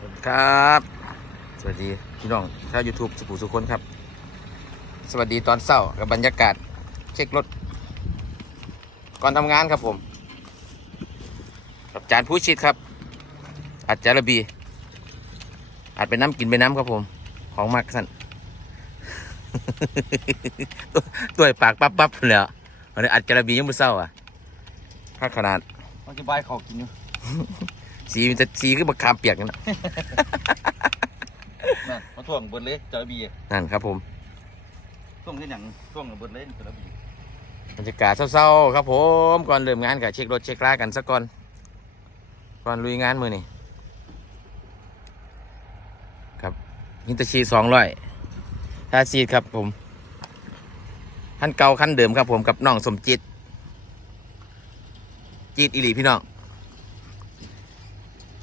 สวัสดีครับ สวัสดีพี่น้องชาวยูทูบสุขุสุคนครับ สวัสดีตอนเช้ากับบรรยากาศ เช็ครถ ก่อนทำงานครับผมกับจานผู้ชิดครับ อัดจาระบี อัดเป็นน้ำกินเป็นน้ำครับผม ของมักสั่นตัวตัวปากปั๊บปั๊บเลยอะวันนี้อัดจาระบียังไม่เศร้าอะค่าขนาดมันจะบายเขากินอยู่ สีมันจะสีคือบักคามเปียกนั่นน่ะนั่นมาท่วงเบิดเลยจระบีนั่นครับผมท่วงที่หนังท่วงเบิดเลยจระบีบรรยากาศเศร้าๆครับผมก่อนเริ่มงานกับเช็ครถเช็ครากันสักก่อนก่อนลุยงานมือนี่ครับฮิตาชิสองร้อยทาซีดครับผมขั้นเก่าขั้นเดิมครับผมกับน้องสมจิต จีดอิลีพี่น้อง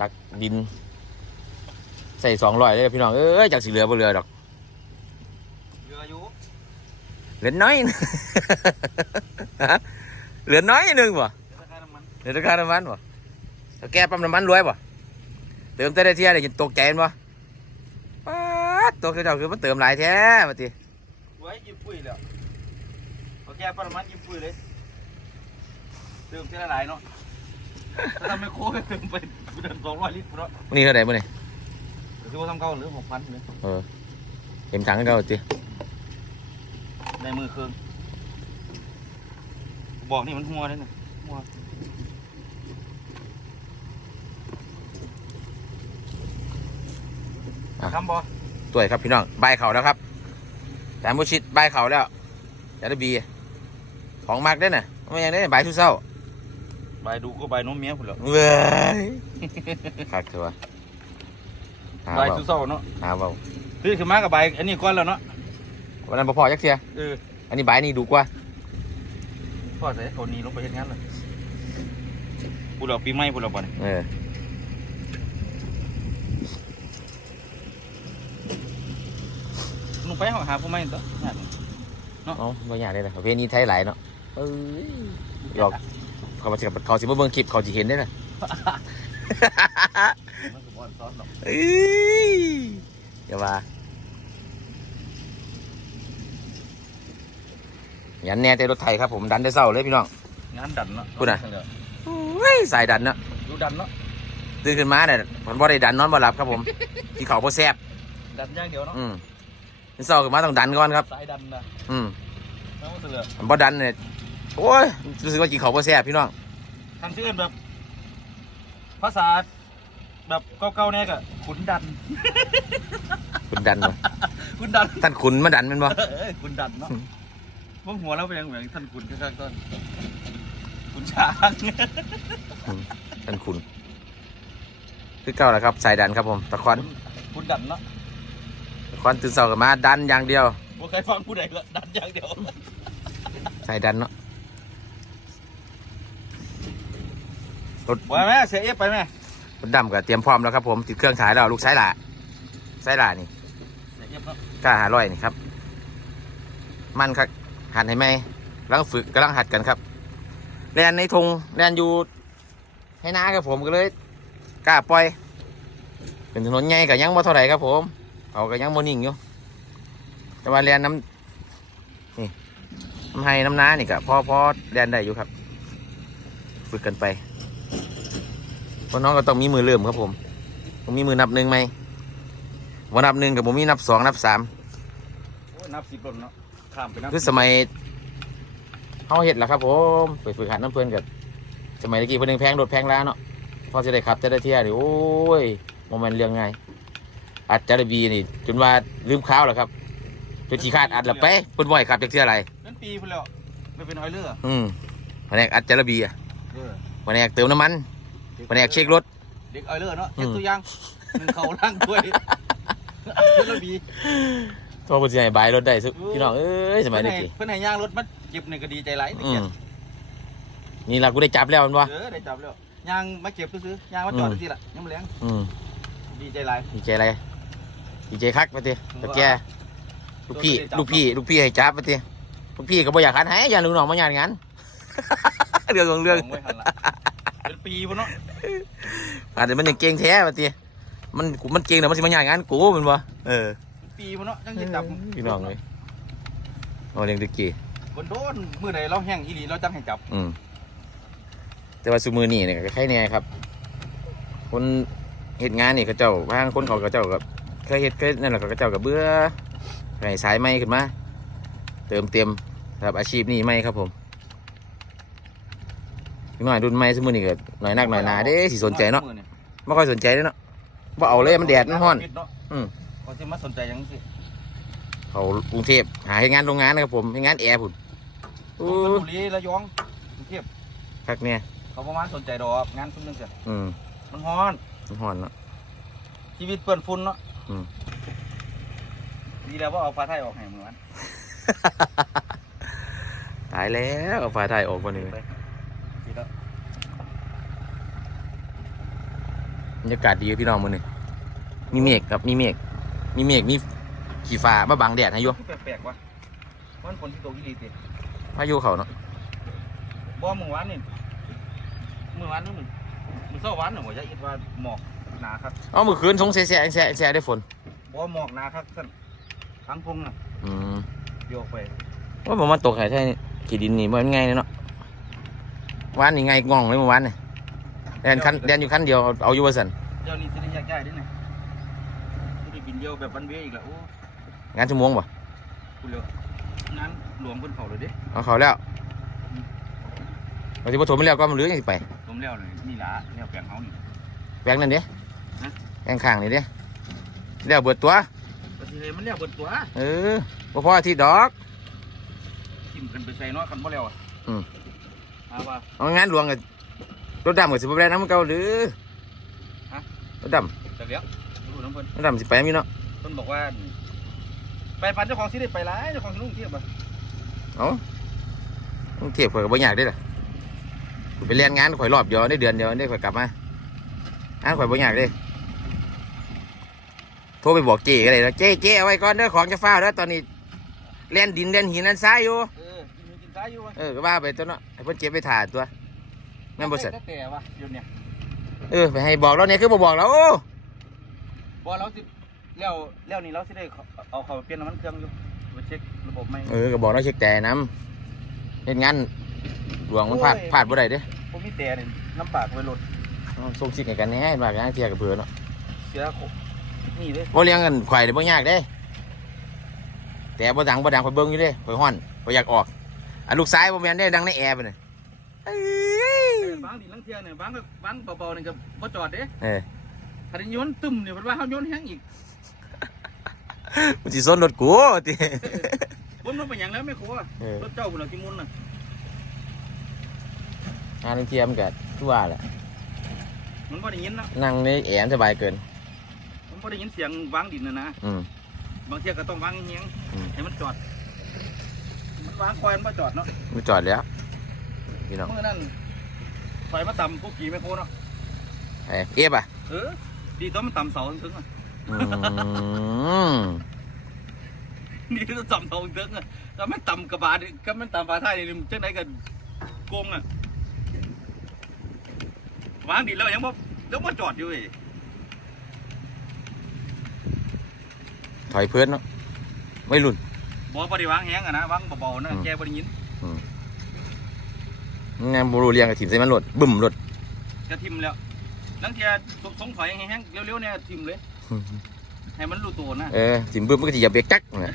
ตักดิน ใส่สองร้อยเลยพี่น้องเอ้ยจากสีเหลือบ่เหลือดอกเรืออายุเหลือน้อยฮะเหลือน้อยหนึงบ่เรือราคาน้ำมันเดี๋ยวราคาน้ำมันบ่ถ้าแกปั๊มน้ำมันรวยบ่เติมแต่ได้เที่ยได้ยินตกใจเห็นบ่ป๊าดตัวเจ้าคือมันเติมหลายแท้มาติไว้ยิ้มปุ้ยแล้วโอเคปริมาณยิ้มปุ้ยเลยเติมเท่าไหร่เนาะถ้า ทำไม่โค้งเติมไปเดินสองร้อยลิตรเนาะมื้อนี้เท่าไหร่มื้อนี้ถือว่าทำเก่าหรือหกพันเลยเออเต็มถังให้เขาติในมือเครื่องบอกนี่มันหัวเลยนะหัวอะทำบ่ตัวยครับพี่น้องบายเขาแล้วครับแต่บุชิดบายเขาแล้วจะได้บีของมากได้อน่ะไม่ยังได้บายทุกเช้า ใบดูก็ใบน้มเมียพุ่นแล้วเว้ยคักเถอะวะหาใบเบาสุดเศร้าเนาะหาเบาคือขึ้นมากับใบอันนี้ก้อนแล้วเนาะวันนั้นบ่พอจักเทียเอออันนี้บายนี่ดูกว่าพ่อใส่เอานี้ลงไปเฮ็ดงานเลยพูดเราปีใหม่พูดเราบ่เนี่ยเออลงไปหาผู้ใหม่ตัวงานเอ้าบ่อยากได้เลยประเพณีไทยหลายเนาะเอ้ยหลอก เขามาสิเขาสิมาเบิ่งคลิปเขาสิเห็นได้ล่ะมันก็บ่อนซ้อนหรอกเอ้ยอย่าว่ายันแน่แต่รถไถครับผมดันได้เศร้าเลยพี่น้อง งานดันเนาะพูดน่ะเฮ้ยสายดันเนาะดูดันเนาะตื่นขึ้นมาเนี่ยมันบ่ได้ดันนอนบ่หลับครับผมที่เขาบ่แซ่บดันอย่างเดียวเนาะอืมเศร้าขึ้นมาต้องดันก่อนครับ สายดันนะอืมแล้วมันเสือมันบ่ดันเนี่ย โอ้ยรู้สึกว่ากินเขาวบ่แซ่บพี่น้องทางที่อื่นแบบ ภาษา แบบเก่าๆเนี่ยก็ขุนดัน คุณดันบ่ขุนดันท่านขุนมาดันแมันบ่เออขุนดันเนาะพวกหัวเราเป็นยังไงท่านขุนข้างๆต้นขุนช้างท่านขุนคือเก่าแหละครับสายดันครับผมตะคอนขุนดันเนาะตะคอนตื่นเช้าขึ้นมาดันอย่างเดียว บ่เคยฟังผู้ใดละดันอย่างเดียว สายดันเนาะ ไปไหมเสียเอฟไปไหมรถดำก็เตรียมพร้อมแล้วครับผมติดเครื่องฉายแล้วลูกสายหล่าสายหล่านี่เสียเอฟเนาะกล้าหาร้อยนี่ครับ มันครับหัดให้ไหมกำลังฝึกกำลังหัดกันครับแลนในธงแลนอยู่ให้นาครับผมก็เลยกล้าปล่อย เป็นถนนใหญ่กับยังบ่เท่าไหร่ครับผมเขาก็ยังบ่นิ่งอยู่ แต่ว่าแลนน้ำนี่น้ำให้น้ำน้านี่ก็พอพอแลนได้อยู่ครับ ฝึกกันไป เพราะน้องก็ต้องมีมือเริ่มครับผมต้องมีมือนับหนึ่งไหมว่านับหนึ่งกับผมมีนับสองนับสามโอ้ยนับสิบหล่นเนาะข้ามไปนับคือสมัยเขาเห็ดแหละครับผมไปฝึกหัดน้ำเพลินกับสมัยตะกี้เพิ่นยังแพงรถแพงแล้วเนาะพอจะได้ขับจะได้เที่ยวนี่โอ้ยโมเมนต์เรื่องไงอัดจารบีนี่ จนว่าลืมข้าวแล้วครับจนขี้ขาดอัดแล้วไปเพิ่นบ่อยขับจากเที่ยวอะไรนั่นปีพุ่นแล้วไม่เป็นออยเลอร์อืมแผนกอัดจารบีอะเออแผนกเติมน้ำมัน แผนกเช็ครถ เด็กออยเลอร์เนาะอืเช็ดมตัวอยางหนึ่งเขาล่างด้วยเพื่อนบีโทรไปที่ไหนบายรถได้สุพี่น้องเอ้ยสมัยเด็กเพื่อนให้ย่างรถมันเก็บนี่ก็ดีใจหลายอืมนี่ล่ะกูได้จับแล้วมันวะเออได้จับแล้วย่างมาเก็บซื้อยางมาจอดที่ละยังไม่เลี้ยงอืมดีใจหลายดีใจอะไรดีใจคักไปทีแต่แกลูกพี่ตัวไม่ได้จับลูกพี่ลูกพี่ให้จับไปทีลูกพี่ก็บ่อยากหันให้อย่าลูกน้องมาอย่างนั้นเรื่องของเรื่องไว้หันละ เป็นปีพุ่นเนาะอาจจะมันยังเก่งแท้ไปทีมันกูมันเก่งแต่มันสิมาย่างงานกูแมันบ่เออปีมันเนาะยังจะจับพี่น้องเลยเอาเลี้ยงตะกี้บนโดนมือใดเราแห้งอีหลีเราจังให้จับ อืมแต่ว่าซุมือนี่เนี่ยก็ใครแน่ครับ คนเฮ็ดงานนี่เขาเจ้าบางคนเขาก็เจ้ากับเคยเฮ็ดเคยนั่นแหละเขาเจ้ากับเบื่อให้สายไม้ขึ้นมา เติมเต็มสำหรับอาชีพนี้ไม่ครับผม พี่น้อยรุ่นใหม่ซุมือนี่ก็หน่อยนักหน่อยหนาเด้สิสนใจเนาะมือไม่ค่อยสนใจเด้เนาะบ่เอาเลยมันแดดมันร้อนเนาะอืมเขาจะมาสนใจหยังสิเขากรุงเทพหาให้งานโรงงานนะครับผมให้งานแอร์พุ่นชอู้ลบุรีระยองกรุงเทพคักเนี่ยเขาประมาณสนใจดอกงานซุ่มนึงเสียอืมมันฮ้อนมันร้อนเนาะ ชีวิตเปื้อนฝุ่นเนาะอืม ดีแล้วว่าเอาฟ้าไทยออกให้มือมันตายแล้วเอาไฟถ่ายออกวันนี้ ไปดีแล้ว บรรยากาศดีครับพี่น้องมือนี่มีเมฆครับมีเมฆมีเมฆมีขีฟ้ามาบังแดดให้อยู่คือแปลกๆวะมันฝนที่ตกอีหลีติพายุเขาเนาะบ่เมื่อวานนี่เมื่อวานนี่มันมันเช้าวันน่ะบ่อยากอิดว่าหมอกหนาครับเอามือคืนสงแสแสแสแสได้ฝนบ่หมอกหนาครับสั่นทั้งพงน่ะอืมโยกไปว่าผมมาตกไข่ใช่ขีดินนี่มันไงเนาะวานนี่ไงง่องเลยเมื่อวานนี่ แดนคันแดนอยู่คันเดียวเอาเอาอยู่ว่าสันเดี๋ยวนี้สิได้แยกย้ายด้วยนี่สิได้บินเดียวแบบวันเวย์อีกแล้วโอ้งานชั่วโมงป่ะคุณเหลือนั้นหลวงเพิ่นเขาเลยเด้เอาเขาแล้วเราจะผสมไปแล้วก็มันเหลือยังสิไปผมแล้วเลยนี่ล่ะแล้วแปลงเฮานี่แปลงนั่นเด้ฮะแปลงข้างนี่เด้แล้วเบิดตัวก็สิเลยมันแล้วเบิดตัวเออบ่พออาที่ดอกทิ่มกันไปใส่เนาะคันบ่แล้วอะอืมเอาว่าเอางานหลวงกับ รถดำกับสิบแปดน้ำมันเก่าหรือฮะ รถดจะเลี้ยงดูน้ำเพิ่นำรถดำสิไปมีเนาะเพิ่นบอกว่า ไปปันเจ้าของสิได้ไปหลายเจ้าของสิลงเทียบอะเอาต้องเทียบข่อยกับบ่อยากได้ล่ะข่อยไปเรียนงานข่อยรอบเดียวได้เดือนเดียวได้ข่อยกลับมางานข่อยบ่อยากได้โทรไปบอกเจ๊ก็ได้แล้วเจ๊เจ๊เอาไว้ก่อนเด้อของจะฟ้าวแล้วตอนนี้เล่นดินเล่นหินนั่นซ้ายอยู่เออกินกินซ้ายอยู่วะเออก็ว่าไปตัวเนาะให้เพิ่นเจ็บไปถ่าตัว แม่นบ่สันแต่แต่วะอยู่เนี่ยเออไปให้บอกเราเนี่ยคือบ่บอกเราโอ้บ่เราสิแล้วแล้วนี่เราสิได้เอาเข้าไปเปลี่ยนน้ำมันเครื่องอยู่ไปเช็คระบบใหม่เออก็บอกเราเช็คแต่น้ำเฮ็ดงานหลวงมันพลาดโอ้ยพลาดบ่ได้เด้ผมมีแต่นี่น้ำปากไว้รถเอาส่งสิกให้กันแหน่มากนะเทียกับเพื่อนเนาะเสียโคนี่เด้บ่เลี้ยงกันข่อยเด้บ่ยากเด้แต่บ่ดังบ่ดังข่อยเบิ่งอยู่เด้ข่อยฮ้อนข่อยอยากออกอะลูกซ้ายบ่แม่นเด้ดังในแอร์ไปน่ะเอ้ยบางดินลังเทียเนี่ยบางก็บางเบาๆนี่ก็บ่จอดเด้เออคันโยนตึมเนี่ยเพิ่นว่าเฮาโยนแฮงอีกมันสิซนรถกูติบ่มันเป็นหยังแล้วไม่ครัวเออ รถเจ้าพุ่นน่ะที่มุนน่ะงานเทียมนก็ทั่วแหละมันบ่ได้ยินนะนั่งในแอร์สบายเกินผมบ่ได้ยินเสียงวางดินน่ะนะอืม บางเที่ยก็ต้องวางเฮียงอืม ให้มันจอด มันวางควายมันบ่จอดเนาะมันจอดแล้วพี่น้อง เมื่อนั้น ไฟมาต่ำพวกกี่ไม่โคเนาะเอ้ยเอฟอะเออดีตอนมันต่ำเสาถึงๆอะอืมนี่ต้องต่ำเสาถึงๆอะถ้ามันต่ำกระบะนี่ก็มันต่ำฝาท้ายนี่มันจังไดกันโกงอะวางดินแล้วยังบ่ยังบ่จอดอยู่เว้ยถอยเพื่อนเนาะไม่รุ่นบ่บ่ได้วางแฮงอะนะวางเบาๆนะอืมแกบ่ได้ยิน งานบูรูเรียงกับทีมใส่มันรถบึ้มรถจะทิ่มแล้วลังเที่ยสสงถอยแฮงๆเร็วๆเนี่ยทิ่มเลย ให้มันรู้ตัวนะ เออทีมบึ้มมันก็จะอย่าเบรกจักเนี่ย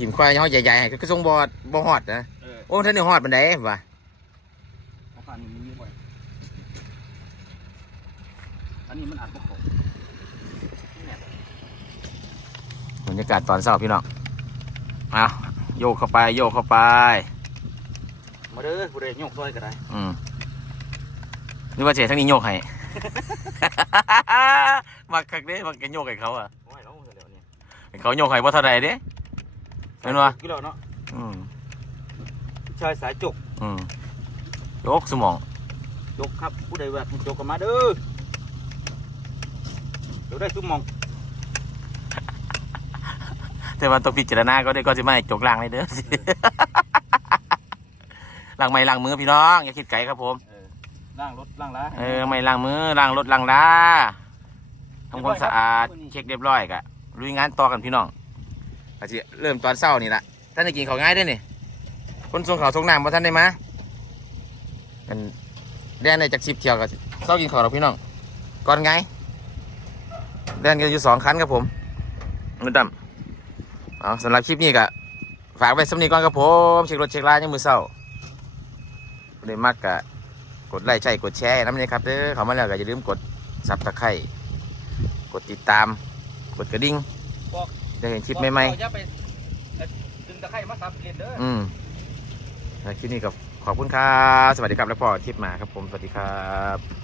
ทีมควายเขาใหญ่ๆให้ก็ทรงบอดบ่ฮอดนะเออโอ้ท่านนี่ฮอดบันไดว่ะเอาผ่านนี้มีบ่อยอันนี้มันอัดบ่ครบบรรยากาศตอนเช้าพี่น้องเอา โยกเข้าไป โยกเข้าไป มาเด้อผู้ใดยกซอยก็ได้อืมนี่ว่าเสียทั้งนี้โยกให้ มักคักเด้มักกันโยกให้เขาอะโอ้ยเราเดี๋ยวนี้ให้เขาโยกให้ว่าเท่าใดเด้เห็นปะกี่แล้วเนาะอืมชายสายจกอืมโยกสมองจกครับผู้ใดว่าจกก็มาเด้อเดี๋ยวได้ซุ่มมอง แต่ว่าต้องพิจารณาก็ได้ก็จะไม่จกล่างเลยเด้อล้างไม้ล้างมือพี่น้องอย่าคิดไกลครับผมเออล้างรถล้างล้างเออไม่ล้างมือล้างรถล้างลาทำความสะอาดเช็คเรียบร้อยกะลุยงานต่อกันพี่น้องอาจจะเริ่มตอนเช้านี่ละท่านจะกินข้าวง่ายได้อนี่คนส่งข้าวส่งน้ำมาท่านได้มากันเรียนในจากสิบเที่ยวกับเช้ากินข้าวหรอกพี่น้องก่อนไงเรียนกันอยู่สองคันครับผมมือดำ เอาสำหรับคลิปนี้ก็ฝากไว้สำนีก่อนครับผมเช็ครถเช็คลายังมือเช้าเลยมากกะกดไลค์ใช่กดแชร์น้ำเลยครับเด้อเข้ามาแล้วก็อย่าลืมกดซับตะไคร่กดติดตาม กดกระดิ่งบอกจะเห็นคลิปใหม่อย่าไปดึงตะไคร้มาซับเรียนเด้อ ๆอืมแล้วคลิปนี้ก็ขอบคุณครับ สวัสดีครับแล้วพอคลิปมาครับผม สวัสดีครับ